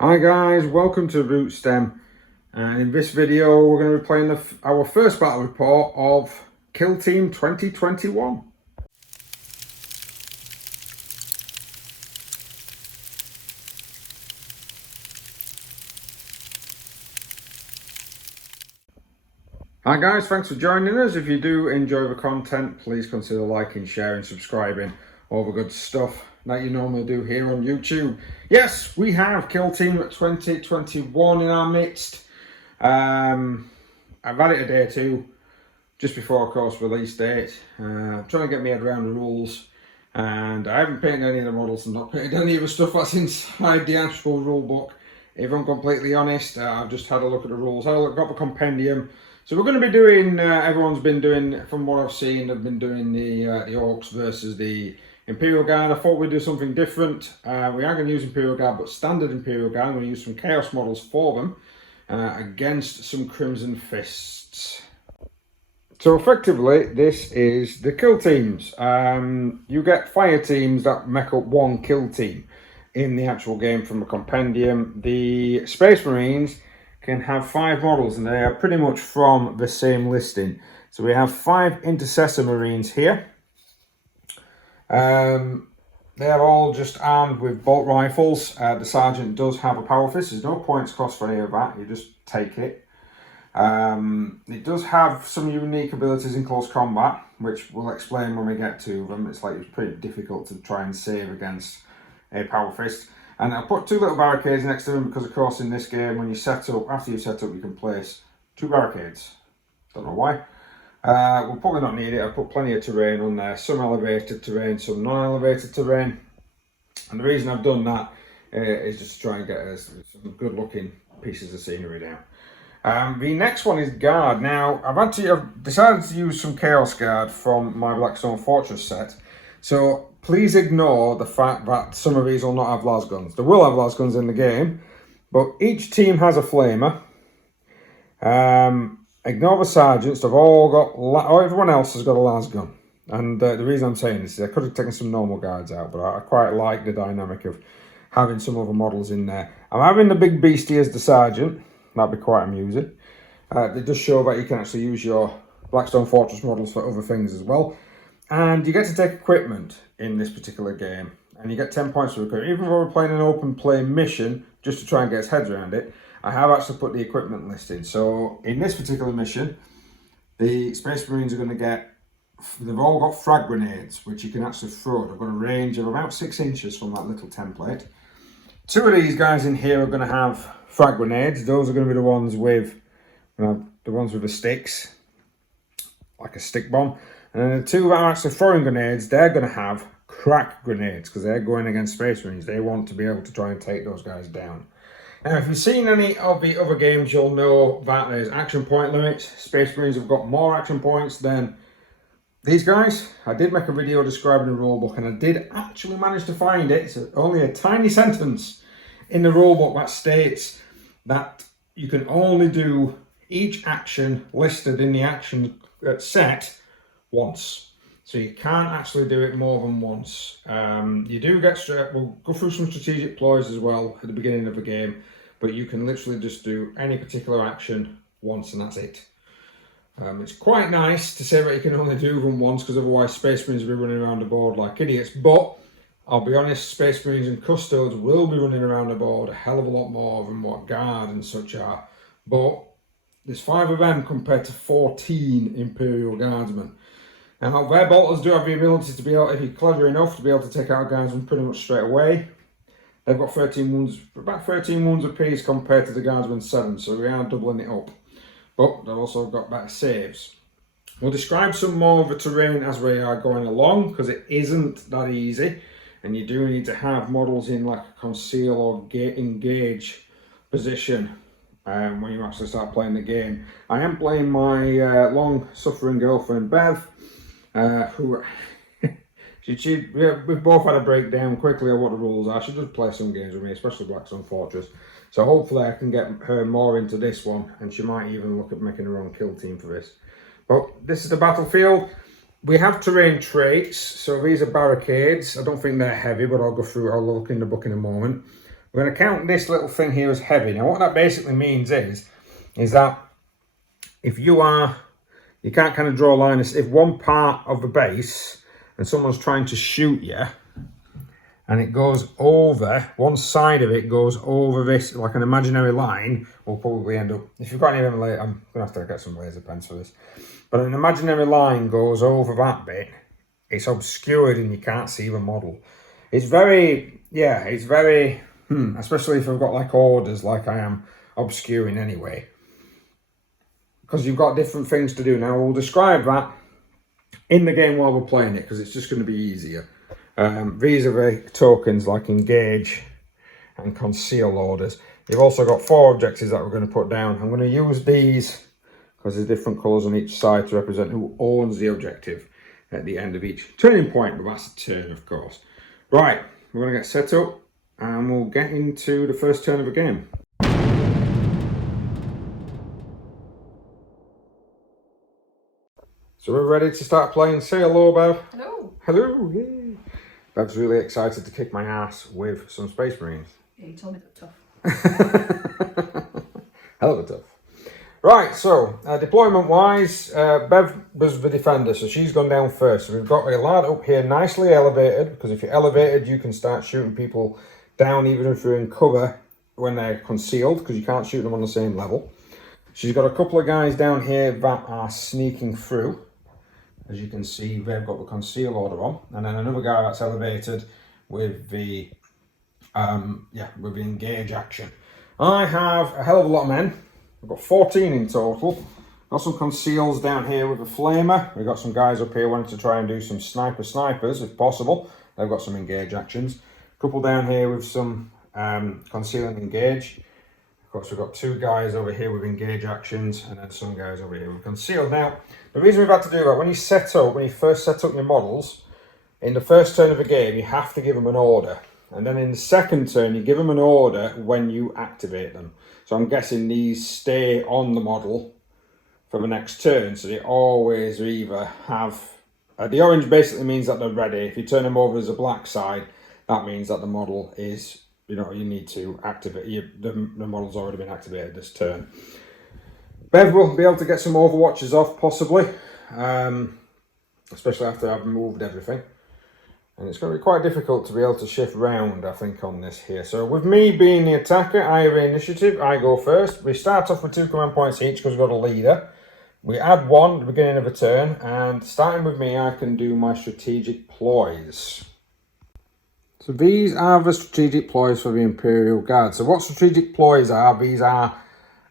Hi guys, welcome to Root Stem, and in this video we're going to be playing our first battle report of Kill Team 2021. Hi guys, thanks for joining us. If you do enjoy the content, please consider liking, sharing, subscribing, all the good stuff that you normally do here on YouTube. Yes, we have Kill Team 2021 in our midst. I've had it a day or two just before, of course, release date. I'm trying to get my head around the rules, and I haven't painted any of the models and not painted any of the stuff that's inside the actual rule book. If I'm completely honest, I've just had a look at the rules, got the compendium. So we're going to be doing, everyone's been doing, from what I've seen, they've been doing the Orcs versus the Imperial Guard. I thought we'd do something different. We are going to use Imperial Guard, but standard Imperial Guard. I'm going to use some Chaos models for them against some Crimson Fists. So effectively, this is the kill teams. You get fire teams that make up one kill team in the actual game from a compendium. The Space Marines can have 5 models, and they are pretty much from the same listing. So we have 5 Intercessor Marines here. They are all just armed with bolt rifles. The Sergeant does have a power fist. There's no points cost for any of that. You just take it. It does have some unique abilities in close combat, which we'll explain when we get to them. It's pretty difficult to try and save against a power fist. And I'll put 2 little barricades next to them because, of course, in this game, when you set up, after you set up, you can place 2 barricades. Don't know why. We'll probably not need it. I've put plenty of terrain on there. Some elevated terrain, some non-elevated terrain. And the reason I've done that is just to try and get some good-looking pieces of scenery down. The next one is Guard. Now, I've decided to use some Chaos Guard from my Blackstone Fortress set. So please ignore the fact that some of these will not have las guns. They will have las guns in the game, but each team has a flamer. Ignore the sergeants. They've all got, everyone else has got a las gun. And the reason I'm saying this is I could have taken some normal guards out, but I quite like the dynamic of having some other models in there. I'm having the big beastie as the sergeant. That'd be quite amusing. It does show that you can actually use your Blackstone Fortress models for other things as well. And you get to take equipment in this particular game. And you get 10 points for equipment. Even though we're playing an open play mission, just to try and get his head around it, I have actually put the equipment listed. So in this particular mission, the Space Marines are going to get, they've all got frag grenades, which you can actually throw. They've got a range of about 6 inches from that little template. 2 of these guys in here are going to have frag grenades. Those are going to be the ones with, the sticks, like a stick bomb. And then the 2 that are actually throwing grenades, they're going to have crack grenades because they're going against Space Marines. They want to be able to try and take those guys down. Now, if you've seen any of the other games, you'll know that there's action point limits. Space Marines have got more action points than these guys. I did make a video describing the rulebook, and I did actually manage to find it. It's only a tiny sentence in the rulebook that states that you can only do each action listed in the action set once. So you can't actually do it more than once. You do get, we'll go through some strategic ploys as well at the beginning of the game, but you can literally just do any particular action once and that's it. It's quite nice to say that you can only do them once because otherwise Space Marines will be running around the board like idiots, but I'll be honest, Space Marines and Custodes will be running around the board a hell of a lot more than what Guard and such are, but there's 5 of them compared to 14 Imperial Guardsmen. Now, their bolters do have the ability to be able, if you're clever enough, to be able to take out Guardsmen pretty much straight away. They've got 13 wounds, about 13 wounds apiece compared to the Guardsmen 7, so we are doubling it up. But they've also got better saves. We'll describe some more of the terrain as we are going along, because it isn't that easy, and you do need to have models in like a conceal or engage position when you actually start playing the game. I am playing my long-suffering girlfriend Bev, who we've both had a breakdown quickly of what the rules are. She does play some games with me, especially Blackstone Fortress. So hopefully I can get her more into this one, and she might even look at making her own kill team for this. But this is the battlefield. We have terrain traits, so these are barricades. I don't think they're heavy, but I'll go through, I'll look in the book in a moment. We're going to count this little thing here as heavy. Now what that basically means is that if you can't kind of draw a line, if one part of the base and someone's trying to shoot you and it goes over, one side of it goes over this, like an imaginary line, will probably end up, if you've got any of them later, I'm going to have to get some laser pens for this, but an imaginary line goes over that bit, it's obscured and you can't see the model. It's very, especially if I've got like orders like I am obscuring anyway. Because you've got different things to do. Now we'll describe that in the game while we're playing it, because it's just going to be easier. These are the tokens like engage and conceal orders. You've also got 4 objectives that we're going to put down. I'm going to use these because there's different colours on each side to represent who owns the objective at the end of each turning point, but that's a turn, of course. Right, we're going to get set up and we'll get into the first turn of the game. So we're ready to start playing. Say hello, Bev. Hello. Hello. Yay. Bev's really excited to kick my ass with some Space Marines. Yeah, you told me they're tough. Hell of a tough. Right, so deployment-wise, Bev was the defender, so she's gone down first. So we've got a lad up here nicely elevated, because if you're elevated, you can start shooting people down even if you're in cover when they're concealed, because you can't shoot them on the same level. She's got a couple of guys down here that are sneaking through. As you can see, they've got the conceal order on, and then another guy that's elevated with the engage action. I have a hell of a lot of men. I've got 14 in total. Got some conceals down here with a flamer. We've got some guys up here wanting to try and do some snipers if possible. They've got some engage actions. A couple down here with some conceal and engage. Of course, we've got 2 guys over here with engage actions, and then some guys over here with conceal. Now, the reason we've had to do that, when you first set up your models, in the first turn of the game, you have to give them an order. And then in the second turn, you give them an order when you activate them. So I'm guessing these stay on the model for the next turn. So they always either have... the orange basically means that they're ready. If you turn them over as a black side, that means that the model is... you need to activate, the model's already been activated this turn. Bev will be able to get some overwatches off, possibly, especially after I've moved everything. And it's going to be quite difficult to be able to shift round, I think, on this here. So with me being the attacker, I have initiative, I go first. We start off with 2 command points each because we've got a leader. We add 1 at the beginning of a turn, and starting with me, I can do my strategic ploys. So these are the strategic ploys for the Imperial Guard. So what strategic ploys are, these are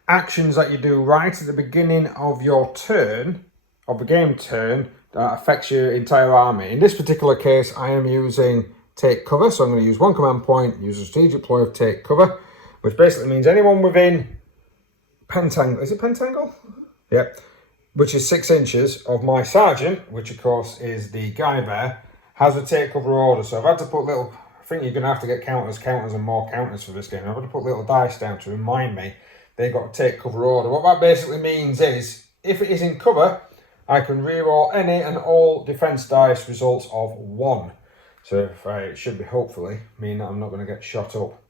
actions that you do right at the beginning of your turn, of the game turn, that affects your entire army. In this particular case, I am using take cover. So I'm going to use 1 command point, use a strategic ploy of take cover, which basically means anyone within pentangle, is it pentangle? Yeah. Which is 6 inches of my sergeant, which of course is the guy there, has a take cover order. So I've had to put little, I think you're going to have to get counters and more counters for this game. I've had to put little dice down to remind me they've got a take cover order. What that basically means is, if it is in cover, I can reroll any and all defense dice results of 1. So if it should be hopefully mean that I'm not going to get shot up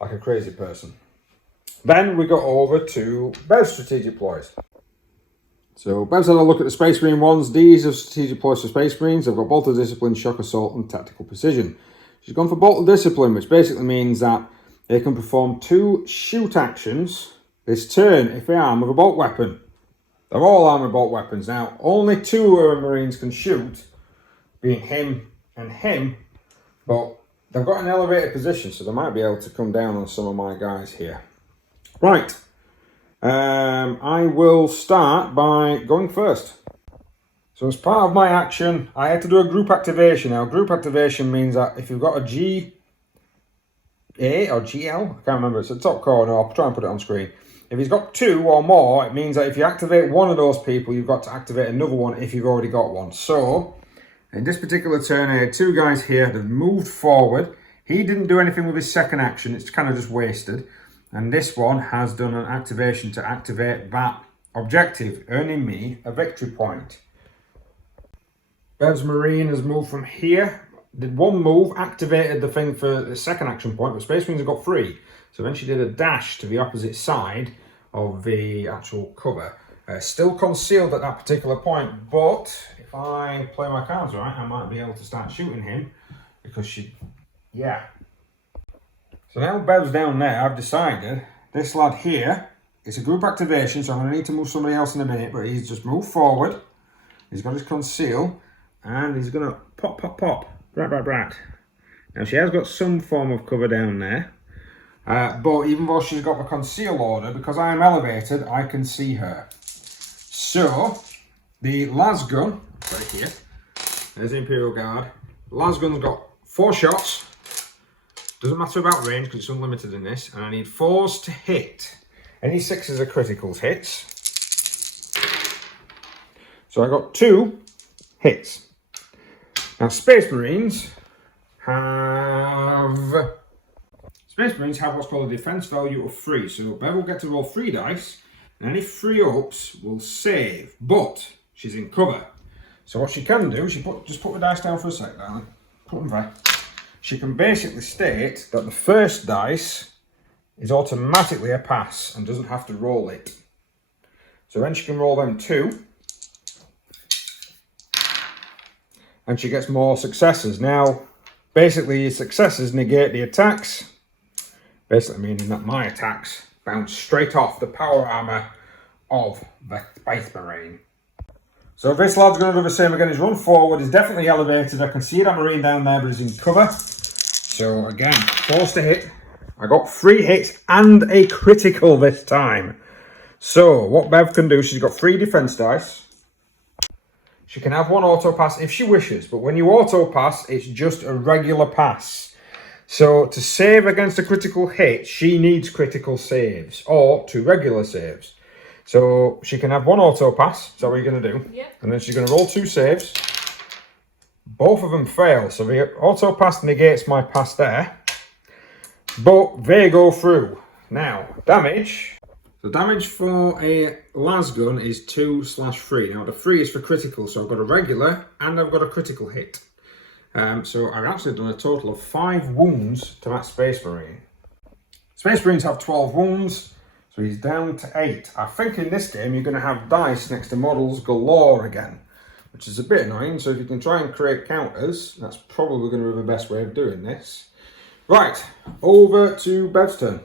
like a crazy person. Then we go over to Bev's strategic ploys. So Bev's had a look at the Space Marine ones. These are strategic ploys for Space Marines. They've got Bolt of Discipline, Shock Assault and Tactical Precision. She's gone for Bolt of Discipline, which basically means that they can perform 2 shoot actions this turn if they arm with a bolt weapon. They're all armed with bolt weapons. Now, only 2 of our Marines can shoot, being him and him, but they've got an elevated position, so they might be able to come down on some of my guys here. Right. I will start by going first. So as part of my action, I had to do a group activation. Now, group activation means that if you've got a GA or GL, I can't remember, it's the top corner, I'll try and put it on screen. If he's got 2 or more, it means that if you activate one of those people, you've got to activate another one if you've already got one. So, in this particular turn, I had 2 guys here that have moved forward. He didn't do anything with his second action, it's kind of just wasted. And this one has done an activation to activate that objective, earning me a victory point. Bev's Marine has moved from here did one move, activated the thing for the second action point, but Space Marines have got 3. So then she did a dash to the opposite side of the actual cover. Still concealed at that particular point, but if I play my cards right, I might be able to start shooting him because she, yeah. So now Bev's down there, I've decided this lad here, it's a group activation, so I'm going to need to move somebody else in a minute, but he's just moved forward. He's got his conceal, and he's going to pop, pop, pop. Brat. Now she has got some form of cover down there, but even though she's got the conceal order, because I am elevated, I can see her. So the las gun, right here, there's the Imperial Guard. Las gun's got 4 shots. Doesn't matter about range because it's unlimited in this, and I need 4s to hit. Any 6s are criticals hits. So I got 2 hits. Now Space Marines have what's called a defense value of 3. So Bev will get to roll 3 dice, and any 3-ups will save, but she's in cover. So what she can do, just put the dice down for a sec, darling. Put them there. She can basically state that the first dice is automatically a pass and doesn't have to roll it. So then she can roll them 2. And she gets more successes. Now, basically, successes negate the attacks. Basically meaning that my attacks bounce straight off the power armor of the Space Marine. So this lad's going to do the same again. He's run forward. He's definitely elevated. I can see that Marine down there, but he's in cover. So again, 4s to hit. I got 3 hits and a critical this time. So what Bev can do, she's got 3 defense dice. She can have 1 auto pass if she wishes, but when you auto pass, it's just a regular pass. So to save against a critical hit, she needs critical saves or 2 regular saves. So she can have 1 auto pass. Is that what you're going to do? Yeah. And then she's going to roll 2 saves. Both of them fail, so the auto pass negates my pass there. But they go through. Now, damage. The damage for a las gun is 2/3. Now the 3 is for critical, so I've got a regular and I've got a critical hit. So I've actually done a total of 5 wounds to that Space Marine. Space Marines have 12 wounds, so he's down to 8. I think in this game you're going to have dice next to models galore again, which is a bit annoying. So if you can try and create counters, that's probably going to be the best way of doing this. Right, over to Bev's turn.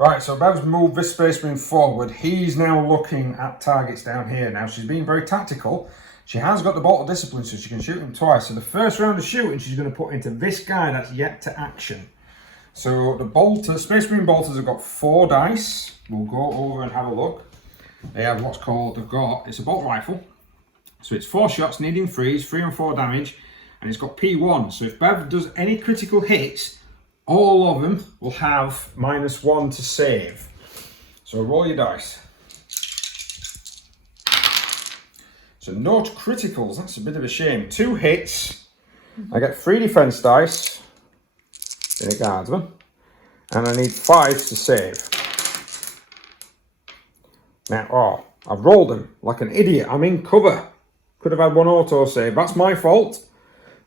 Right, so Bev's moved this Space Marine forward. He's now looking at targets down here. Now, she's being very tactical. She has got the Bolt of Discipline, so she can shoot him twice. So the first round of shooting, she's going to put into this guy that's yet to action. So the Space Marine bolters have got 4 dice. We'll go over and have a look. They have what's called, it's a bolt rifle. So it's 4 shots, needing 3s, 3 and 4 damage. And it's got P1. So if Bev does any critical hits, all of them will have -1 to save. So roll your dice. So no criticals, that's a bit of a shame. 2 hits. I get 3 defense dice. In a guardsman. And I need 5 to save. Now, I've rolled them like an idiot. I'm in cover. Could have had 1 auto save. That's my fault.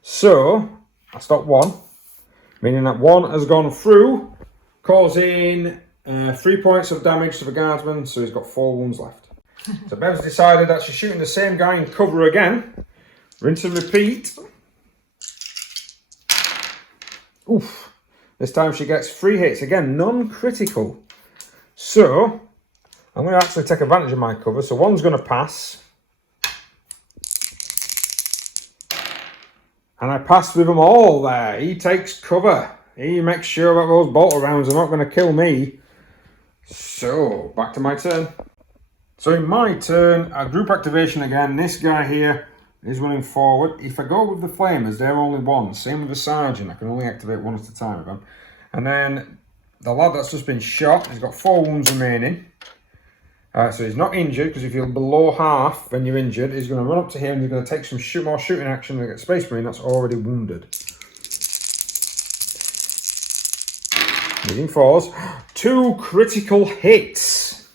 So, I stopped 1. Meaning that 1 has gone through, causing 3 points of damage to the guardsman, so he's got 4 wounds left. So Bev's decided that she's shooting the same guy in cover again. Rinse and repeat. Oof. This time she gets 3 hits. Again, non-critical. So, I'm going to actually take advantage of my cover. So 1's going to pass. And I passed with them all there. He takes cover. He makes sure that those bolter rounds are not going to kill me. So, back to my turn. So in my turn, a group activation again. This guy here is running forward. If I go with the flamers, they're only 1. Same with the sergeant. I can only activate 1 at a time of them. And then the lad that's just been shot, he's got 4 wounds remaining. So he's not injured, because if you're below half when you're injured, he's going to run up to him and he's going to take some more shooting action and get Space Marine that's already wounded. Using 4s. 2 critical hits.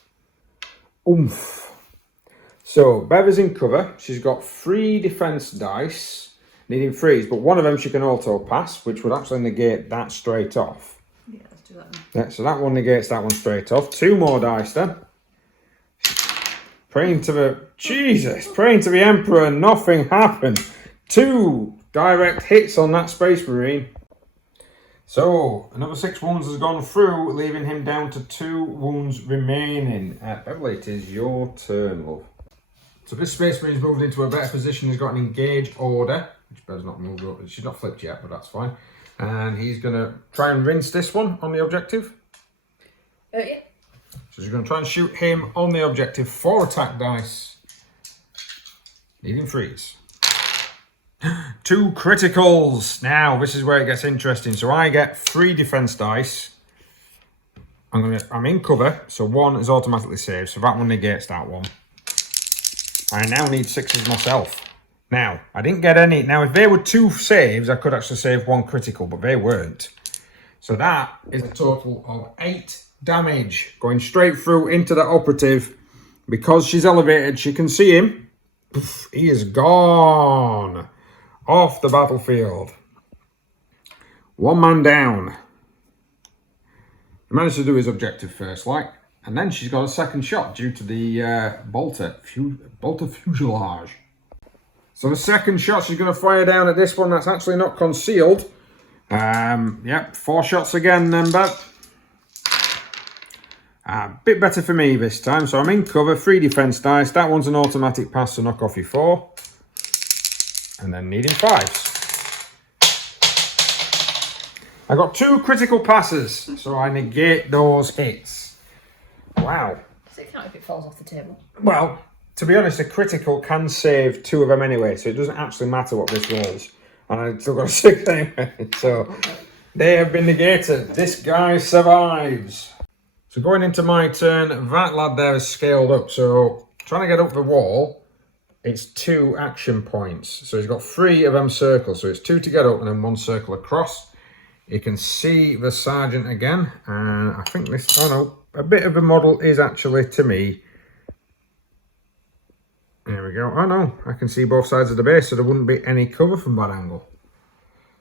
Oomph. So Bev is in cover. She's got 3 defense dice. needing freeze. But one of them she can auto pass, which would actually negate that straight off. Yeah, let's do that then. Yeah, so that one negates that one straight off. 2 more dice then. Praying to the Emperor, nothing happened. 2 direct hits on that Space Marine. So, another 6 wounds has gone through, leaving him down to 2 wounds remaining. Beverly, it is your turn, love. So this Space Marine's moved into a better position. He's got an engage order, which Bev's not moved up. She's not flipped yet, but that's fine. And he's going to try and rinse this one on the objective. Yeah. So she's going to try and shoot him on the objective. 4 attack dice. Needing freeze. 2 criticals. Now, this is where it gets interesting. So I get 3 defense dice. I'm in cover, so 1 is automatically saved. So that one negates that one. I now need 6s myself. Now, I didn't get any. Now, if they were 2 saves, I could actually save 1 critical, but they weren't. So that is a total of 8 damage going straight through into the operative. Because she's elevated, she can see him. He is gone. Off the battlefield. 1 man down. He managed to do his objective first, and then she's got a second shot due to the bolter fuselage. So the second shot she's going to fire down at this one that's actually not concealed. Yep, 4 shots again then, Bev. A bit better for me this time, so I'm in cover, 3 defense dice. That one's an automatic pass to knock off your 4. And then needing 5s. I got 2 critical passes, so I negate those hits. Wow. Does it count if it falls off the table? Well, to be honest, a critical can save 2 of them anyway, so it doesn't actually matter what this rolls. And I still got a 6 anyway, so they have been negated. This guy survives. So going into my turn, that lad there is scaled up, so trying to get up the wall. It's 2 action points. So he's got 3 of them circles. So it's 2 to get up and then 1 circle across. You can see the sergeant again. And I think this, a bit of a model is actually to me. There we go. Oh no, I can see both sides of the base, so there wouldn't be any cover from that angle.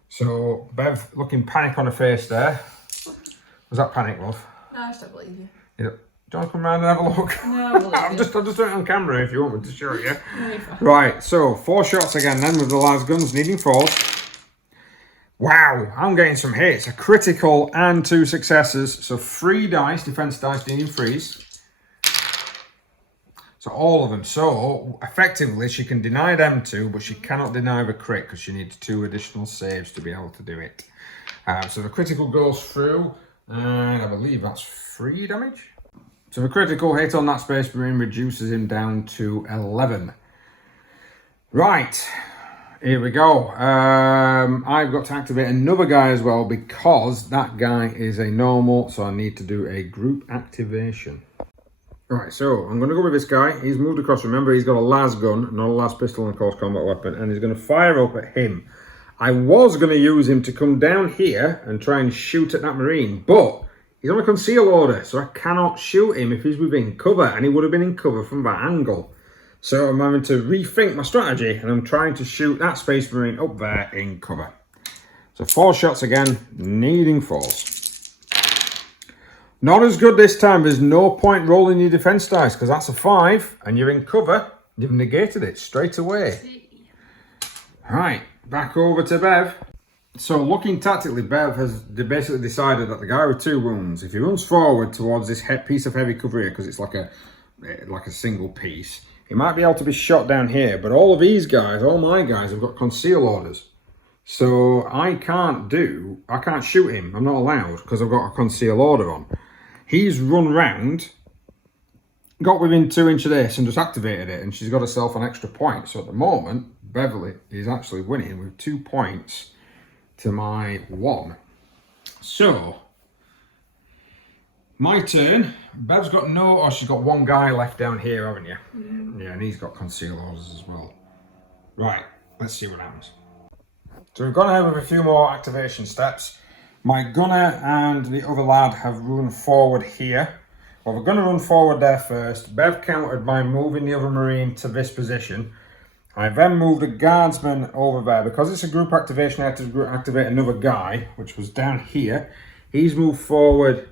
So Bev looking panic on her face there. Was that panic, love? No, I just don't believe you. Do you want to come round and have a look? No, I believe I'll you. just do it on camera if you want me to show you. No, Right, so 4 shots again then with the las guns, needing 4s. Wow, I'm getting some hits. A critical and 2 successes. So 3 dice, defense dice, needing freeze. So all of them. So effectively she can deny them 2, but she cannot deny the crit because she needs 2 additional saves to be able to do it. So the critical goes through, and I believe that's 3 damage. So the critical hit on that Space Marine reduces him down to 11. Right, here we go. I've got to activate another guy as well because that guy is a normal, so I need to do a group activation. Right, so I'm going to go with this guy. He's moved across. Remember, he's got a las gun, not a las pistol, and of course combat weapon, and he's going to fire up at him. I was going to use him to come down here and try and shoot at that Marine, but he's on a conceal order, so I cannot shoot him if he's within cover, and he would have been in cover from that angle. So I'm having to rethink my strategy, and I'm trying to shoot that Space Marine up there in cover. So 4 shots again, needing 4s. Not as good this time. There's no point rolling your defense dice, because that's a 5, and you're in cover. You've negated it straight away. Right, back over to Bev. So looking tactically, Bev has basically decided that the guy with 2 wounds, if he runs forward towards this piece of heavy cover here, because it's like a single piece, he might be able to be shot down here. But all of these guys, all my guys, have got conceal orders. So I can't shoot him. I'm not allowed because I've got a conceal order on. He's run round, got within 2 inches of this and just activated it, and she's got herself an extra point. So at the moment, Beverly is actually winning with 2 points to my 1. So my turn. Bev's got she's got 1 guy left down here, haven't you? Yeah, and he's got conceal orders as well. Right, let's see what happens. So we've gone ahead with a few more activation steps. My gunner and the other lad have run forward here. Well, we're going to run forward there first. Bev countered by moving the other Marine to this position. I then moved a guardsman over there. Because it's a group activation, I had to activate another guy, which was down here. He's moved forward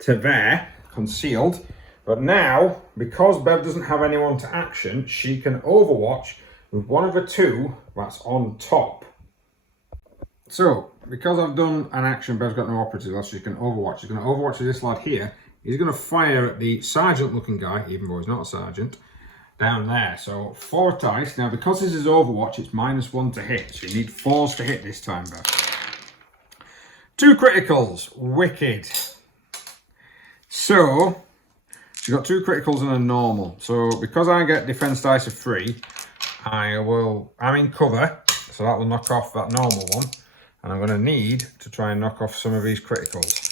to there, concealed. But now, because Bev doesn't have anyone to action, she can overwatch with one of the two that's on top. So, because I've done an action, Bev's got no operative left, so she can overwatch. She's going to overwatch with this lad here. He's going to fire at the sergeant-looking guy, even though he's not a sergeant, down there. So, 4 dice. Now, because this is overwatch, it's -1 to hit. So, you need 4s to hit this time, Bev. 2 criticals. Wicked. So, she's got 2 criticals and a normal. So, because I get defense dice of 3, I'm in cover. So, that will knock off that normal one. And I'm going to need to try and knock off some of these criticals.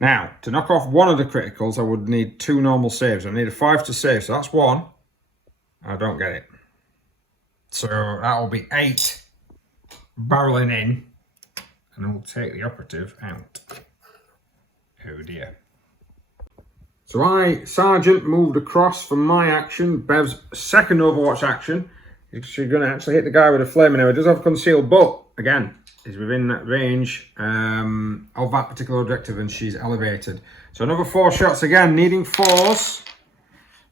Now, to knock off one of the criticals, I would need 2 normal saves. I need a 5 to save, so that's 1. I don't get it. So that will be 8 barreling in, and we'll take the operative out. Oh dear. So Sergeant, moved across from my action. Bev's second Overwatch action. She's going to actually hit the guy with a flaming arrow. It does have concealed, but again, is within that range of that particular objective, and she's elevated. So another 4 shots again, needing 4s.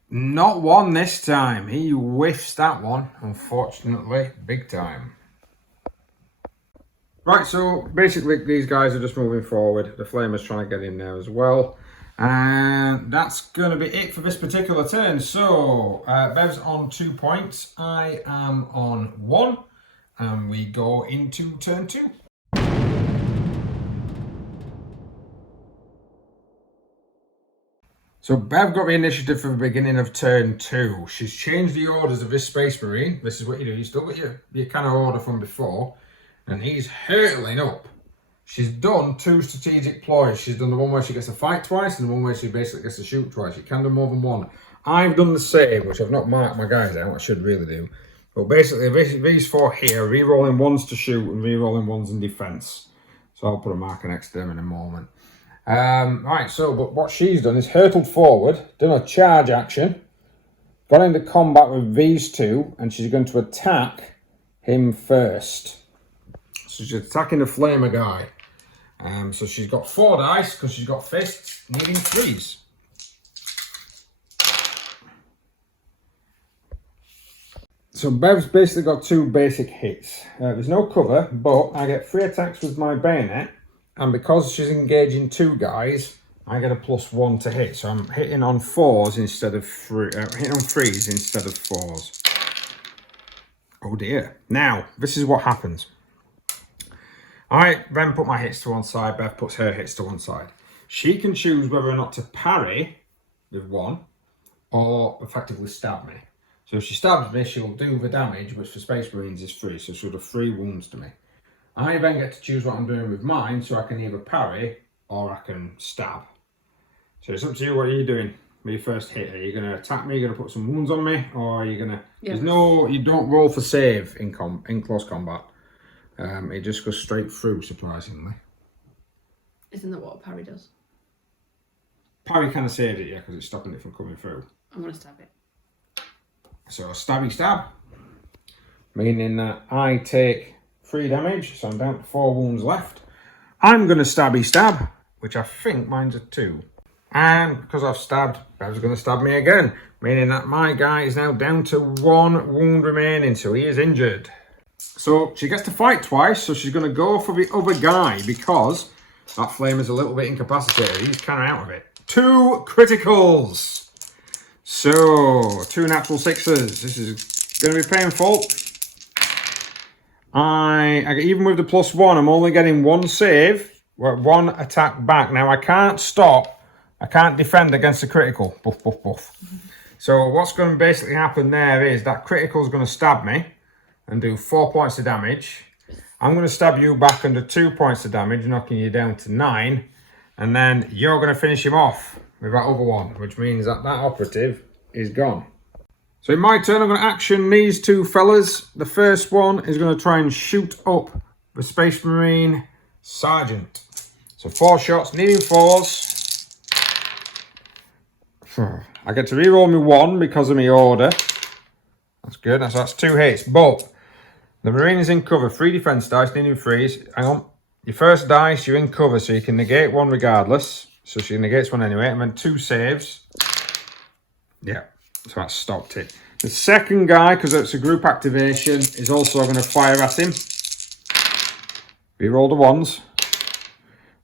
Not 1 this time. He whiffs that one, unfortunately, big time. Right, so basically these guys are just moving forward. The flamer's trying to get in there as well. And that's going to be it for this particular turn. So, Bev's on 2 points. I am on 1. And we go into turn 2. So Bev got the initiative for the beginning of turn 2. She's changed the orders of this Space Marine. This is what you do. You still got your kind of order from before. And he's hurtling up. She's done 2 strategic ploys. She's done the one where she gets to fight twice and the one where she basically gets to shoot twice. You can do more than 1. I've done the same, which I've not marked my guys out. I should really do. But basically, these 4 here, re-rolling 1s to shoot and re-rolling 1s in defense. So I'll put a marker next to them in a moment. Right, so but what she's done is hurtled forward, done a charge action, got into combat with these 2, and she's going to attack him first. So she's attacking the flamer guy. So she's got 4 dice because she's got fists, needing 3s. So Bev's basically got 2 basic hits. There's no cover, but I get 3 attacks with my bayonet, and because she's engaging 2 guys, I get a +1 to hit. So I'm hitting on 4s instead of hitting on 3s instead of 4s. Oh dear. Now, this is what happens. I then put my hits to one side, Bev puts her hits to one side. She can choose whether or not to parry with 1 or effectively stab me. So if she stabs me, she'll do the damage, which for Space Marines is 3, so she'll do 3 wounds to me. I then get to choose what I'm doing with mine, so I can either parry or I can stab. So it's up to you. What are you doing with your first hit? Are you going to attack me, you're going to put some wounds on me, or are you going to... Yeah. You don't roll for save in close combat. It just goes straight through, surprisingly. Isn't that what a parry does? Parry kind of saves it, yeah, because it's stopping it from coming through. I'm going to stab it. So stabby stab, meaning that I take 3 damage, so I'm down to 4 wounds left. I'm going to stabby stab, which I think mine's a 2. And because I've stabbed, Bev's going to stab me again, meaning that my guy is now down to 1 wound remaining, so he is injured. So she gets to fight twice, so she's going to go for the other guy because that flame is a little bit incapacitated. He's kind of out of it. 2 criticals. So, 2 natural 6s. This is going to be painful. Even with the +1, I'm only getting 1 save, 1 attack back. Now, I can't defend against a critical. Buff, buff, buff. So, what's going to basically happen there is that critical is going to stab me and do 4 points of damage. I'm going to stab you back under 2 points of damage, knocking you down to 9. And then you're going to finish him off with that other one, which means that operative is gone. So in my turn, I'm going to action these 2 fellas. The first one is going to try and shoot up the Space Marine Sergeant. So 4 shots, needing 4s. I get to reroll me 1 because of my order. That's good. That's 2 hits. But the Marine is in cover. 3 defense dice, needing freeze. Hang on. Your first dice, you're in cover, so you can negate 1 regardless. So she negates 1 anyway. And then 2 saves. Yeah. So that stopped it. The second guy, because it's a group activation, is also going to fire at him. Reroll the 1s.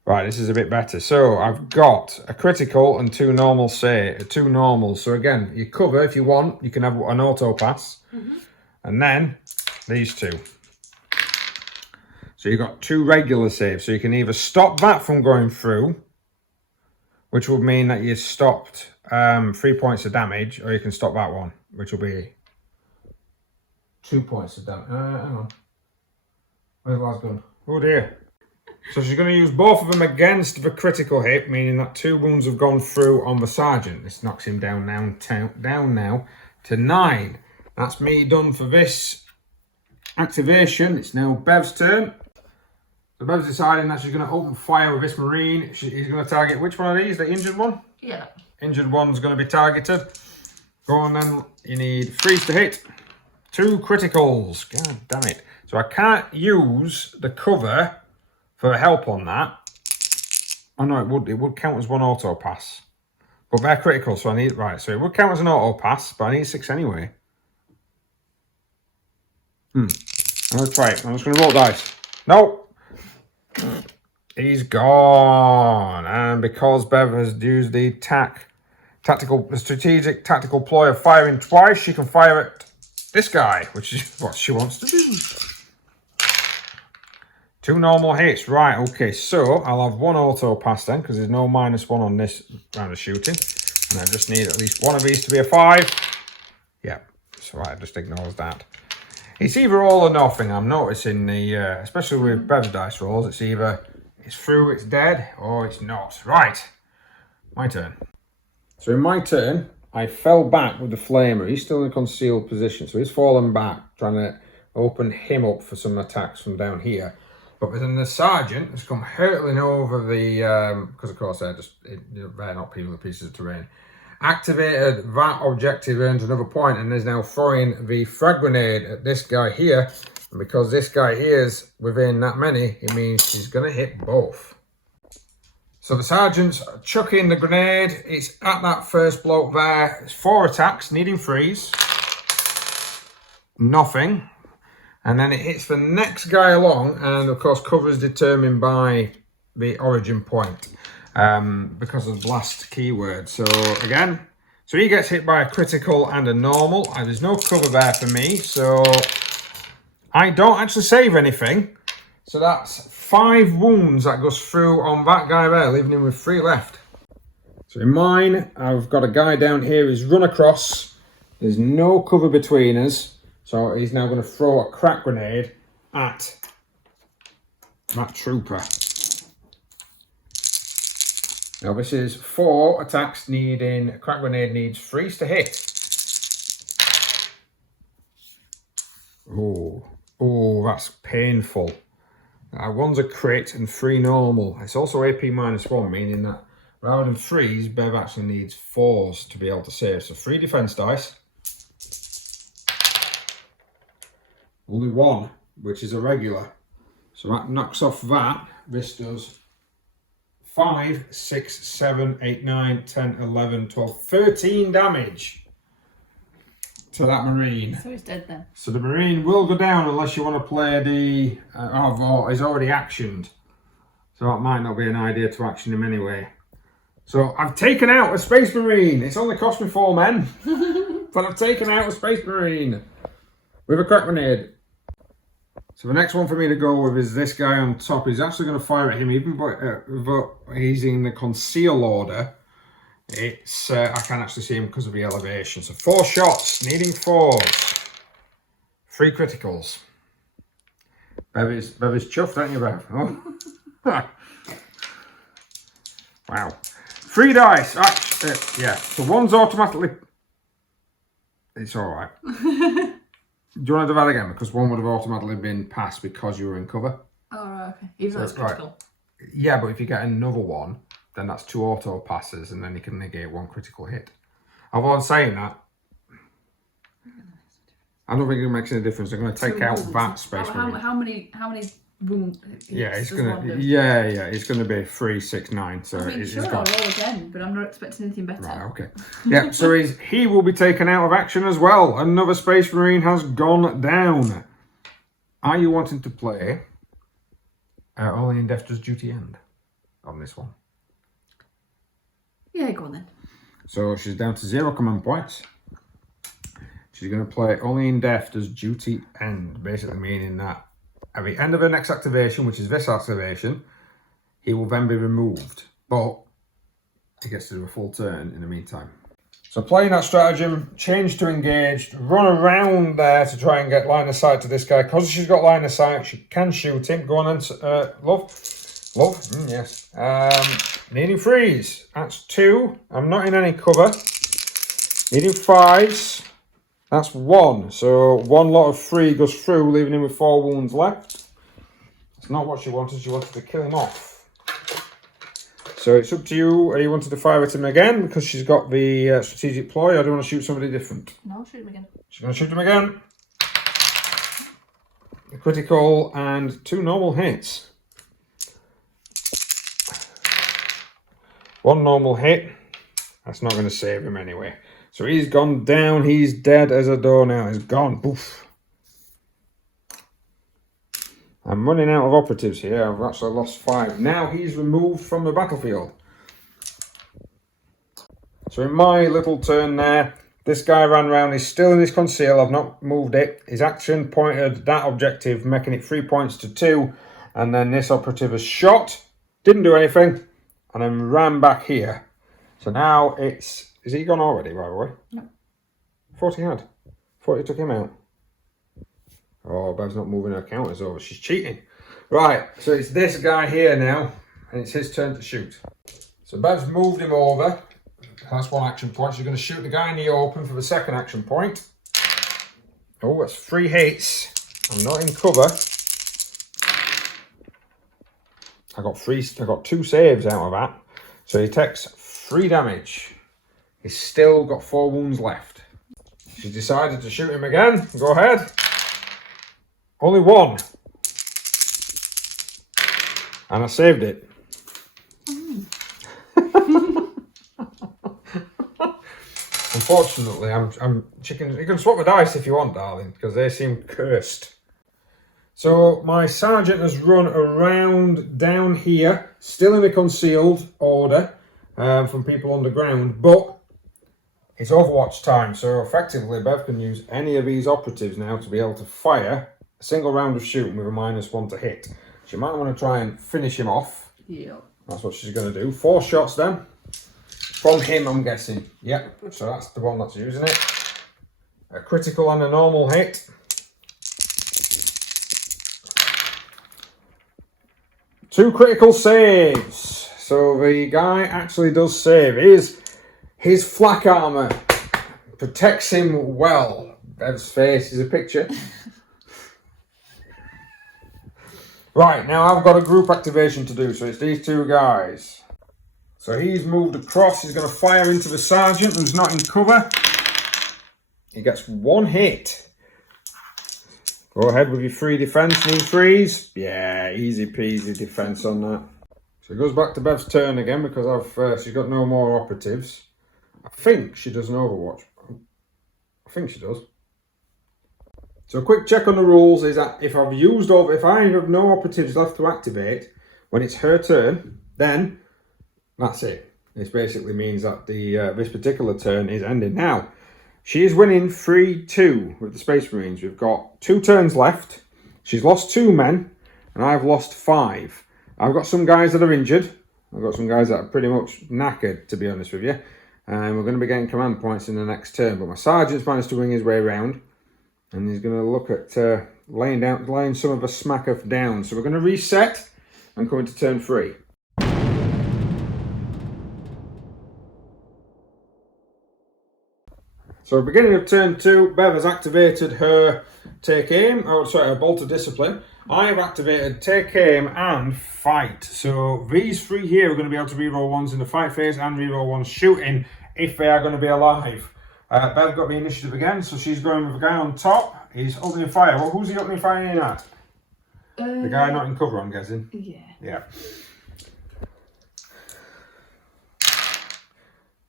Right, this is a bit better. So I've got a critical and 2 normals. So again, you cover if you want. You can have an auto pass, and then these 2. So you've got 2 regular saves. So you can either stop that from going through, which would mean that you stopped 3 points of damage, or you can stop that one, which will be 2 points of damage. Hang on. Where's the last gun? Oh dear. So she's going to use both of them against the critical hit, meaning that 2 wounds have gone through on the sergeant. This knocks him down now to 9. That's me done for this activation. It's now Bev's turn. So Bev's deciding that she's going to open fire with this Marine. He's going to target which one of these? The injured one? Yeah. Injured one's going to be targeted. Go on then. You need 3 to hit. 2 criticals. God damn it. So I can't use the cover for help on that. Oh no, it would count as 1 auto pass. But they're critical, so I need, right, so it would count as an auto pass, but I need 6 anyway. I'm going to try it. I'm just going to roll dice. No! He's gone. And because Bev has used the strategic tactical ploy of firing twice, she can fire at this guy, which is what she wants to do. 2 normal hits. Right, okay, so I'll have 1 auto pass then, because there's no -1 on this round of shooting. And I just need at least 1 of these to be a 5. Yeah, so I just ignores that. It's either all or nothing, I'm noticing, especially with Bev's dice rolls, it's either it's through, it's dead, or it's not. Right, my turn. So in my turn, I fell back with the flamer. He's still in a concealed position, so he's fallen back, trying to open him up for some attacks from down here. But then the sergeant has come hurtling over the, because of course they're not people, they're pieces of terrain. Activated that objective, earns another point, and is now throwing the frag grenade at this guy here. And because this guy here is within that many, it means he's going to hit both. So the sergeant's chucking the grenade. It's at that first bloke there. It's 4 attacks, needing freeze. Nothing. And then it hits the next guy along, and of course cover is determined by the origin point because of the blast keyword. So again, so he gets hit by a critical and a normal, and there's no cover there for me, so I don't actually save anything. So that's 5 wounds that goes through on that guy there, leaving him with 3 left. So in mine, I've got a guy down here who's run across. There's no cover between us. So he's now going to throw a crack grenade at that trooper. Now this is 4 attacks needing, a crack grenade needs 3 to hit. Oh, that's painful. 1's a crit and 3 normal. It's also AP -1, meaning that rather than 3s, Bev actually needs 4s to be able to save. So 3 defense dice. Only 1, which is a regular. So that knocks off that. This does 5, 6, 7, 8, 9, 10, 11, 12, 13 damage to that Marine. So he's dead then. So the Marine will go down unless you want to play the... he's already actioned. So that might not be an idea to action him anyway. So I've taken out a Space Marine. It's only cost me 4 men. But I've taken out a Space Marine with a crack grenade. So the next one for me to go with is this guy on top. He's actually going to fire at him, even though he's in the conceal order. It's I can't actually see him because of the elevation. So 4 shots, needing 4s. 3 criticals. Bev is chuffed, aren't you, Bev? Oh. Wow. 3 dice. Yeah, so 1's automatically... It's all right. Do you want to do that again? Because 1 would have automatically been passed because you were in cover. Oh, right, okay. Even though it's critical. Right. Yeah, but if you get another one, then that's 2 auto passes, and then you can negate 1 critical hit. Although I'm saying that, I don't think it makes any difference. I'm going to take out that space. How many wounds? Yeah, it's gonna. Yeah, it's going to be 3, 6, 9. So I mean, sure, I'll roll again, but I'm not expecting anything better. Right. Okay. Yeah. So he will be taken out of action as well. Another Space Marine has gone down. Are you wanting to play? Only in death does duty end on this one. Yeah, go on then. So she's down to 0 command points. She's going to play only in death does duty end, basically meaning that at the end of her next activation, which is this activation, he will then be removed, but he gets to do a full turn in the meantime. So playing that stratagem, change to engaged, run around there to try and get line of sight to this guy. Because she's got line of sight, she can shoot him. Go on then, love. Yes. Needing 3s. That's 2. I'm not in any cover. Needing 5s. That's 1. So 1 lot of 3 goes through, leaving him with 4 wounds left. That's not what she wanted. She wanted to kill him off. So it's up to you. Are you wanting to fire at him again because she's got the strategic ploy, or do you want to shoot somebody different? No, shoot him again. She's going to shoot him again. A critical and 2 normal hits. 1 normal hit. That's not going to save him anyway. So he's gone down. He's dead as a door now. He's gone. Poof. I'm running out of operatives here. I've actually lost 5. Now he's removed from the battlefield. So in my little turn there, this guy ran around. He's still in his conceal. I've not moved it. His action pointed that objective, making it 3 points to 2. And then this operative has shot. Didn't do anything. And then ran back here. So now it's... Is he gone already, by the way? No. Thought he had. Thought he took him out. Oh, Bev's not moving her counters over. She's cheating. Right, so it's this guy here now, and it's his turn to shoot. So Bev's moved him over. That's 1 action point. She's going to shoot the guy in the open for the 2nd action point. Oh, that's 3 hits. I'm not in cover. I got 2 saves out of that. So he takes 3 damage. He's still got 4 wounds left. She decided to shoot him again. Go ahead. Only 1. And I saved it. Unfortunately, I'm chicken. You can swap the dice if you want, darling, because they seem cursed. So my sergeant has run around down here, still in a concealed order from people underground, but it's Overwatch time, so effectively Bev can use any of these operatives now to be able to fire a single round of shooting with a -1 to hit. She might want to try and finish him off. Yeah. That's what she's going to do. 4 shots then. From him, I'm guessing. Yep, so that's the one that's using it. A critical and a normal hit. 2 critical saves. So the guy actually does save. His flak armour protects him well. Bev's face is a picture. Right, now I've got a group activation to do, so it's these 2 guys. So he's moved across. He's going to fire into the sergeant who's not in cover. He gets 1 hit. Go ahead with your 3 defense. Need 3s? Yeah, easy peasy defense on that. So it goes back to Bev's turn again because she's got no more operatives. I think she does an Overwatch. I think she does. So a quick check on the rules is that if I have no operatives left to activate when it's her turn, then that's it. This basically means that this particular turn is ending. Now, she is winning 3-2 with the Space Marines. We've got 2 turns left. She's lost 2 men, and I've lost 5. I've got some guys that are injured. I've got some guys that are pretty much knackered, to be honest with you. And we're going to be getting command points in the next turn. But my sergeant's managed to wing his way around. And he's going to look at laying some of a smack of down. So we're going to reset and come into turn 3. So beginning of turn 2, Bev has activated her her bolt of discipline. I have activated take aim and fight. So these 3 here are going to be able to reroll 1s in the fight phase and reroll 1s shooting if they are going to be alive. Bev got the initiative again, so she's going with the guy on top. He's opening fire. Well, who's he opening fire in at? The guy not in cover, I'm guessing. Yeah. Yeah.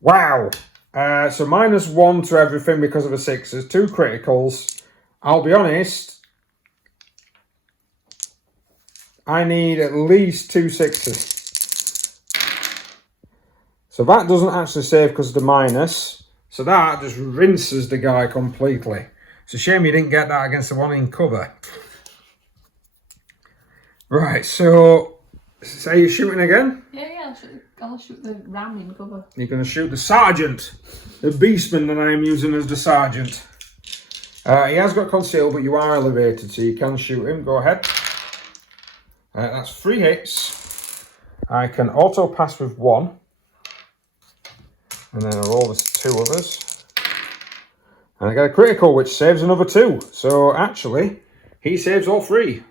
Wow. So -1 to everything because of the sixes. 2 criticals. I'll be honest. I need at least 2 sixes. So that doesn't actually save because of the minus. So that just rinses the guy completely. It's a shame you didn't get that against the one in cover. Right, so say you're shooting again? Yeah, I'll shoot the ram in cover. You're going to shoot the sergeant, the beastman that I am using as the sergeant. He has got concealed, but you are elevated, so you can shoot him. Go ahead. That's 3 hits. I can auto pass with 1. And then I'll roll this 2 others. And I get a critical, which saves another 2. So actually, he saves all 3.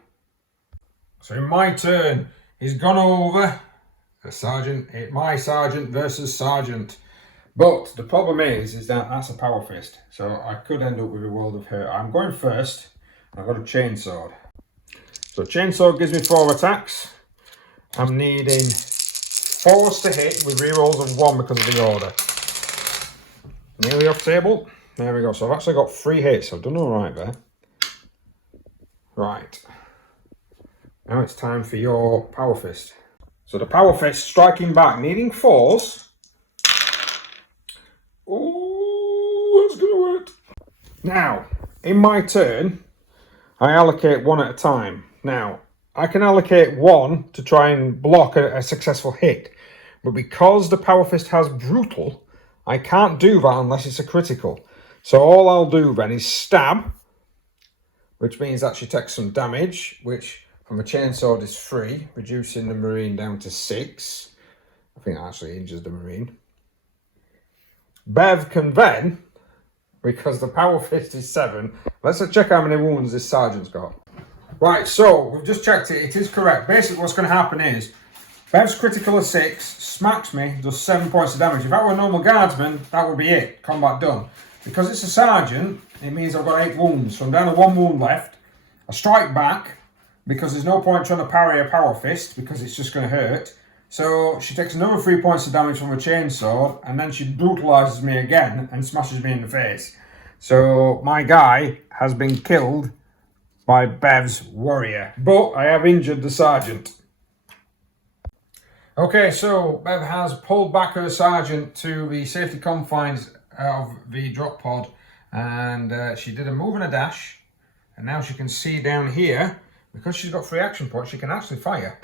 So in my turn, he's gone over the sergeant, my sergeant versus sergeant. But the problem is that that's a power fist. So I could end up with a world of hurt. I'm going first. I've got a chainsword. So chainsword gives me 4 attacks. I'm needing 4s to hit with rerolls of 1 because of the order. Nearly off table. There we go. So I've actually got 3 hits. I've done all right there. Right. Now it's time for your power fist. So the power fist striking back, needing 4s. Oh, that's going to hurt. Now, in my turn, I allocate 1 at a time. Now, I can allocate 1 to try and block a successful hit. But because the power fist has brutal, I can't do that unless it's a critical. So all I'll do then is stab, which means that she takes some damage, which from a chainsword is 3, reducing the Marine down to 6. I think that actually injures the Marine. Bev can then, because the power fist is 7, let's check how many wounds this sergeant's got. Right, so we've just checked it. It is correct. Basically what's going to happen is Bev's critical of 6, smacks me, does 7 points of damage. If that were a normal guardsman, that would be it. Combat done. Because it's a sergeant, it means I've got 8 wounds. So I'm down to 1 wound left. I strike back, because there's no point trying to parry a power fist, because it's just going to hurt. So she takes another 3 points of damage from a chainsword, and then she brutalises me again and smashes me in the face. So my guy has been killed by Bev's warrior. But I have injured the sergeant. Okay, so Bev has pulled back her sergeant to the safety confines of the drop pod, and she did a move and a dash, and now she can see down here, because she's got 3 action points, she can actually fire.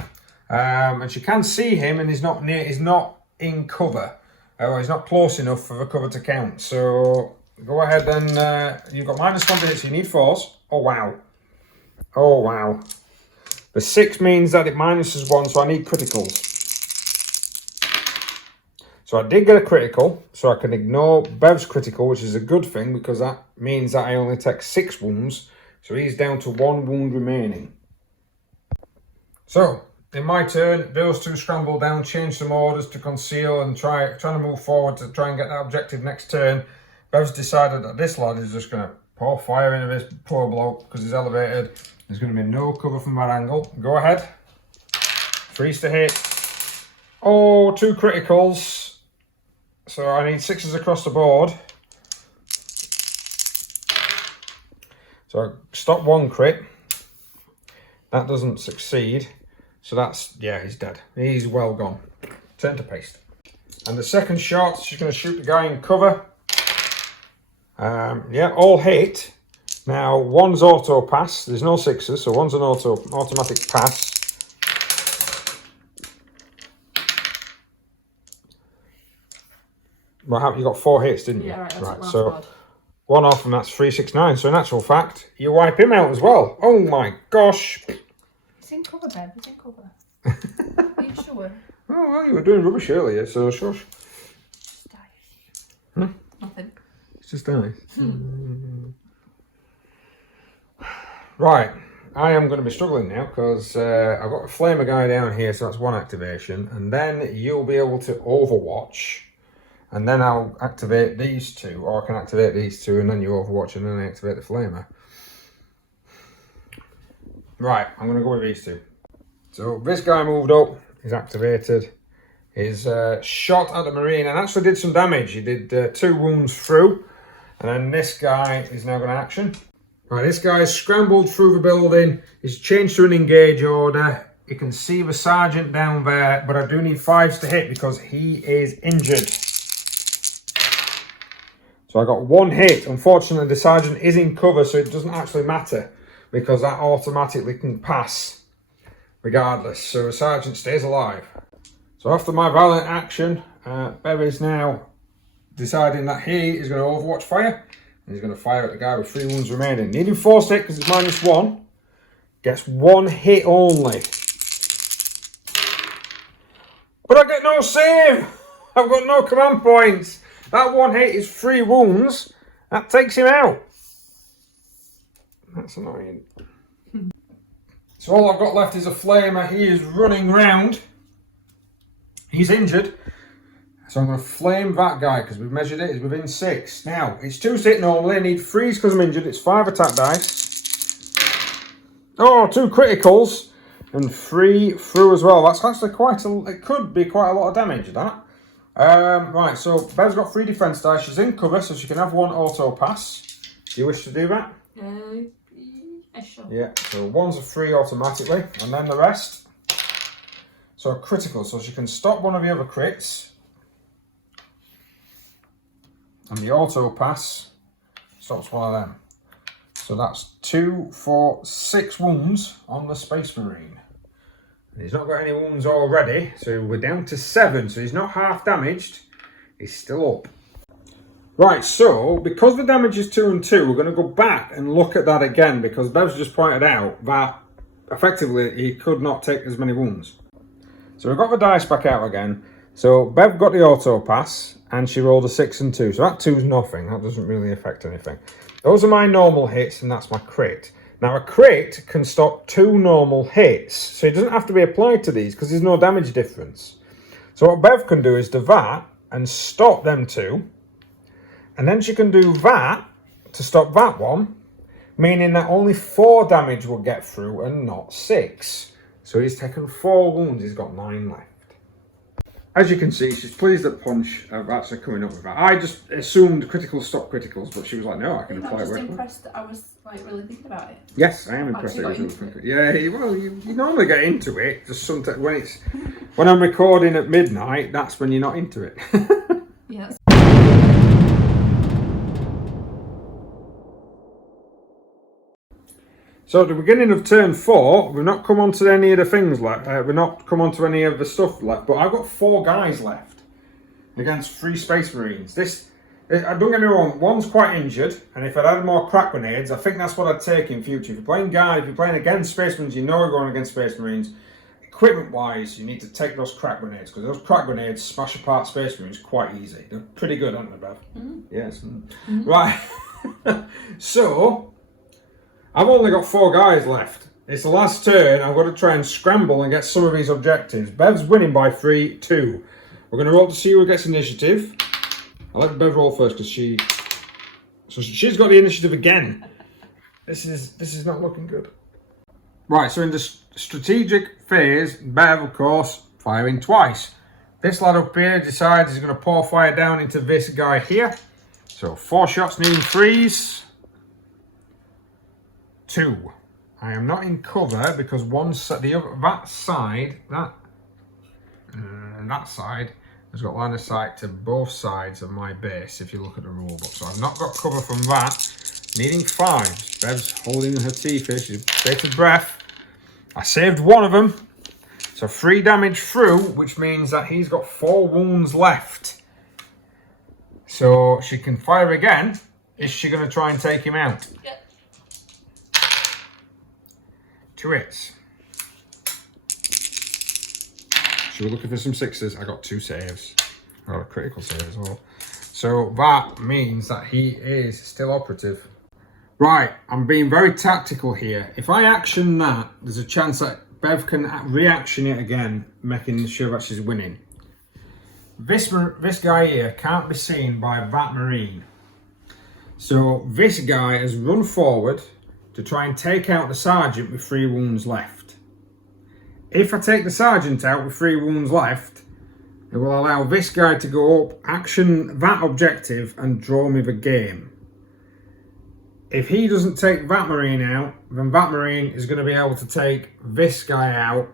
And she can see him, and he's not in cover, or he's not close enough for the cover to count. So go ahead and you've got -1 to hit, so you need 4s. Oh wow. Oh wow. The 6 means that it minuses 1, so I need criticals. So I did get a critical, so I can ignore Bev's critical, which is a good thing, because that means that I only take 6 wounds. So he's down to 1 wound remaining. So, in my turn, those 2 scramble down, change some orders to conceal and trying to move forward to try and get that objective next turn. Bev's decided that this lad is just going to pour fire into this poor bloke because he's elevated. There's going to be no cover from that angle. Go ahead. 3s to hit. Oh, 2 criticals. So I need 6s across the board. So I stop 1 crit. That doesn't succeed. So that's, yeah, he's dead. He's well gone. Turn to paste. And the second shot, she's going to shoot the guy in cover. Yeah, all hit. Now, 1's auto pass. There's no 6s, so 1's an automatic pass. Well, you got 4 hits, didn't you? Yeah, right. Right, so 1 off, and that's 3, 6, 9. So in actual fact, you wipe him out as well. Oh my gosh! It's in cover, Bev. It's in cover. Are you sure? Oh well, you were doing rubbish earlier, so shush. Nothing. It's just nice. Right, I am going to be struggling now because I've got a flamer guy down here, so that's 1 activation, and then you'll be able to overwatch. And then I'll activate these two, or I can activate these two and then you overwatch and then I activate the flamer. Right, I'm going to go with these two. So this guy moved up, he's activated. He's shot at the marine and actually did some damage. He did 2 wounds through. And then this guy is now going to action. Right, this guy's scrambled through the building. He's changed to an engage order. You can see the sergeant down there, but I do need 5s to hit because he is injured. So I got 1 hit. Unfortunately, the sergeant is in cover, so it doesn't actually matter because that automatically can pass regardless. So the sergeant stays alive. So after my valiant action, Bev is now deciding that he is going to overwatch fire. And he's going to fire at the guy with 3 wounds remaining. Needing 4 hit because it's -1. Gets 1 hit only. But I get no save. I've got no command points. That 1 hit is 3 wounds. That takes him out. That's annoying. So all I've got left is a flamer. He is running round. He's injured. So I'm going to flame that guy because we've measured it. It's within 6. Now, it's 2 hit normally. I need 3s because I'm injured. It's 5 attack dice. Oh, 2 criticals. And 3 through as well. That's actually it could be quite a lot of damage, that. Right, so Bev's got 3 defense dice. She's in cover, so she can have 1 auto pass. Do you wish to do that? Sure. Yeah, so 1's a 3 automatically. And then the rest. So critical, so she can stop one of the other crits. And the auto pass stops one of them. So that's 2, 4, 6 wounds on the Space Marine. And he's not got any wounds already, so we're down to 7. So he's not half damaged. He's still up. Right, so because the damage is 2 and 2, we're going to go back and look at that again because Bev's just pointed out that effectively he could not take as many wounds. So we've got the dice back out again. So Bev got the auto pass and she rolled a 6 and 2. So that 2's nothing. That doesn't really affect anything. Those are my normal hits and that's my crit. Now a crit can stop 2 normal hits. So it doesn't have to be applied to these because there's no damage difference. So what Bev can do is do that and stop them 2. And then she can do that to stop that one. Meaning that only 4 damage will get through and not 6. So he's taken 4 wounds. He's got 9 left. As you can see, she's pleased that Punch are actually coming up with that. I just assumed criticals stop criticals, but she was like, no, I can apply it. I'm just impressed that I was like really thinking about it. Yes, I am impressed that you're really thinking. Yeah, well, you normally get into it. Just sometimes when I'm recording at midnight, that's when you're not into it. Yes. So at the beginning of turn 4, we've not come on to any of the things left. We've not come on to any of the stuff left, but I've got 4 guys left against 3 Space Marines. Don't get me wrong, 1's quite injured, and if I'd had more crack grenades, I think that's what I'd take in future. If you're playing guard, if you're playing against Space Marines, you know you're going against Space Marines. Equipment-wise, you need to take those crack grenades, because those crack grenades smash apart Space Marines quite easy. They're pretty good, aren't they, Bev? Mm-hmm. Yes. Mm-hmm. Right. So I've only got 4 guys left. It's the last turn. I've got to try and scramble and get some of these objectives. Bev's winning by 3-2. We're going to roll to see who gets initiative. I'll let Bev roll first because she's got the initiative again. This is not looking good. Right, so in the strategic phase, Bev, of course, firing twice. This lad up here decides he's going to pour fire down into this guy here. So 4 shots needing 3s. 2. I am not in cover because that side has got line of sight to both sides of my base if you look at the rule book. So I've not got cover from that. Needing 5. Bev's holding her teeth here. She's taking breath. I saved 1 of them. So 3 damage through, which means that he's got 4 wounds left. So she can fire again. Is she going to try and take him out? Yep. 2 hits. She was looking for some 6s. I got 2 saves. I got a critical save as well. So that means that he is still operative. Right, I'm being very tactical here. If I action that, there's a chance that Bev can reaction it again, making sure that she's winning. this guy here can't be seen by that Marine. So this guy has run forward to try and take out the sergeant with 3 wounds left. If I take the sergeant out with 3 wounds left, it will allow this guy to go up, action that objective, and draw me the game. If he doesn't take that Marine out, then that Marine is going to be able to take this guy out,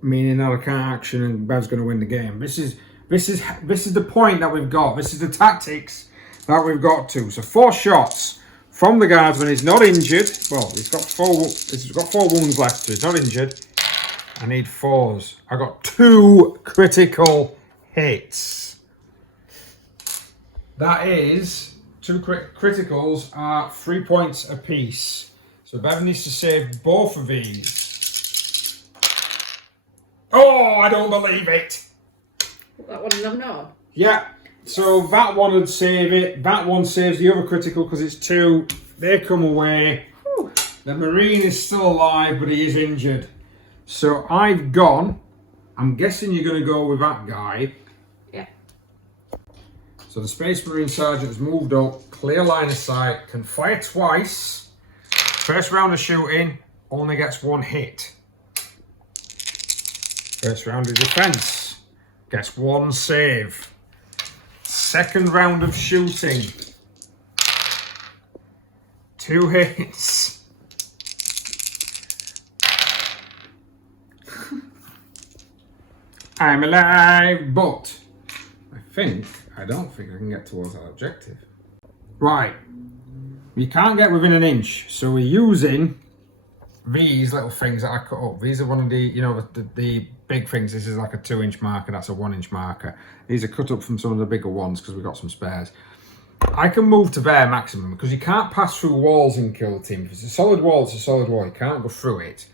meaning that I can't action and Bev's going to win the game. This is the point that we've got. This is the tactics that we've got to. So 4 shots from the guardsman. He's not injured. Well, he's got 4 wounds left, so he's not injured. I need 4s. I got 2 critical hits. That is 2 criticals are 3 points apiece. So Bev needs to save both of these. Oh, I don't believe it. That one, no. Yeah. So that one would save it. That one saves the other critical because it's 2. They come away. Whew. The Marine is still alive, but he is injured. So I've gone. I'm guessing you're going to go with that guy. Yeah. So the Space Marine Sergeant has moved up. Clear line of sight. Can fire twice. First round of shooting. Only gets 1 hit. First round of defense. Gets 1 save. Second round of shooting. 2 hits. I'm alive, but I don't think I can get towards that objective. Right. We can't get within an inch, so we're using these little things that I cut up. These are one of the, the big things. This is like a 2-inch marker, that's a 1-inch marker. These are cut up from some of the bigger ones because we've got some spares. I can move to their maximum because you can't pass through walls in Kill Team. If it's a solid wall, it's a solid wall. You can't go through it.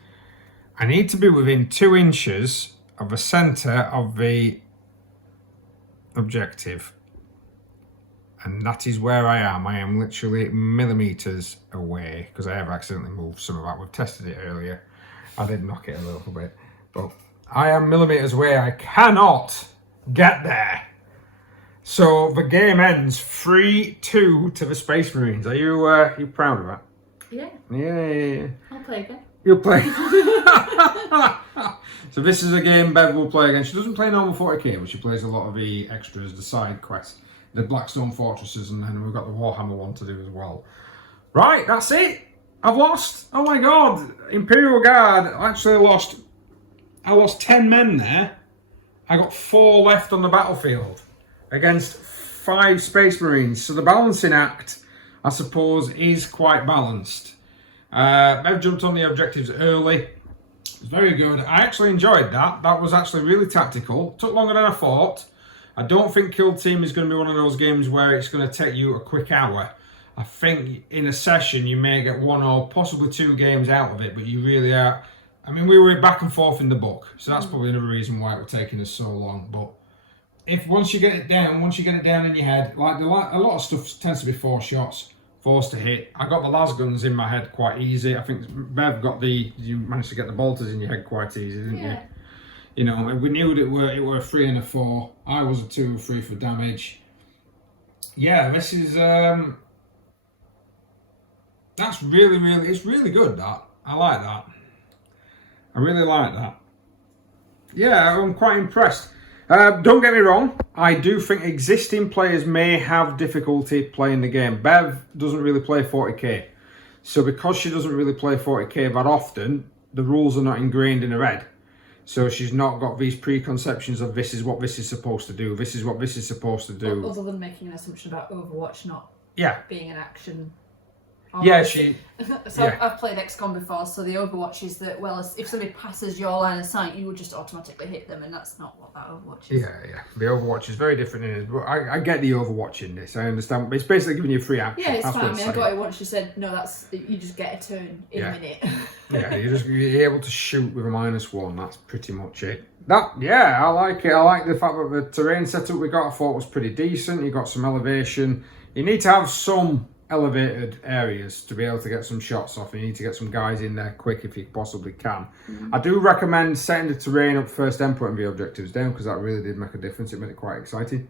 I need to be within 2 inches of the centre of the objective. And that is where I am. I am literally millimetres away because I have accidentally moved some of that. We've tested it earlier. I did knock it a little bit. But I am millimetres away. I cannot get there. So the game ends 3-2 to the Space Marines. Are you proud of that? Yeah. Yeah. I'll play again. You'll play. So this is a game Bev will play again. She doesn't play normal 40k, but she plays a lot of the extras, the side quests, the Blackstone Fortresses, and then we've got the Warhammer one to do as well. Right, that's it. I've lost. Oh my god. Imperial Guard. Actually, I lost 10 men there. I got 4 left on the battlefield against 5 Space Marines. So the balancing act, I suppose, is quite balanced. Bev jumped on the objectives early. It was very good. I actually enjoyed that. That was actually really tactical. Took longer than I thought. I don't think Kill Team is going to be one of those games where it's going to take you a quick hour. I think in a session you may get 1 or possibly 2 games out of it, but you really are. I mean, we were back and forth in the book, so that's probably another reason why it was taking us so long. But if once you get it down in your head, like a lot of stuff tends to be 4 shots. Forced to hit. I got the las guns in my head quite easy. I think Bev you managed to get the bolters in your head quite easy, didn't you? You know, we knew that it were a 3 and a 4. I was a 2 and 3 for damage. Yeah, this is that's really, it's really good. That I like that. I really like that. Yeah, I'm quite impressed. Don't get me wrong, I do think existing players may have difficulty playing the game. Bev doesn't really play 40k. So because she doesn't really play 40k that often, the rules are not ingrained in her head. So she's not got these preconceptions of this is what this is supposed to do, this is what this is supposed to do. Other than making an assumption about Overwatch not being an action. Yeah, I've played XCOM before, so the Overwatch is that, well, if somebody passes your line of sight, you would just automatically hit them, and that's not what that Overwatch is. Yeah. The Overwatch is very different in it. But I get the Overwatch in this. I understand. But it's basically giving you free action. Yeah, it's fine. I mean, I got it once. She said, no, you just get a turn in a minute. Yeah, you're able to shoot with a -1. That's pretty much it. I like it. I like the fact that the terrain setup we got, I thought was pretty decent. You got some elevation. You need to have some elevated areas to be able to get some shots off. You need to get some guys in there quick if you possibly can. I do recommend setting the terrain up first, then putting the objectives down, because that really did make a difference. It made it quite exciting.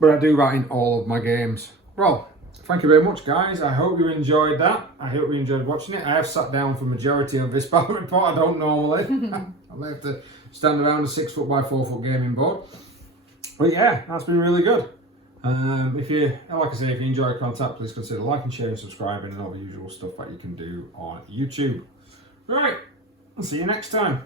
But I do that in all of my games. Well, thank you very much, guys. I hope you enjoyed that. I hope you enjoyed watching it. I have sat down for the majority of this battle report. I don't normally. I'll have to stand around a 6 foot by 4 foot gaming board. But yeah, that's been really good. If you, like I say, if you enjoy content, please consider liking, sharing, subscribing, and all the usual stuff that you can do on YouTube. Right, I'll see you next time.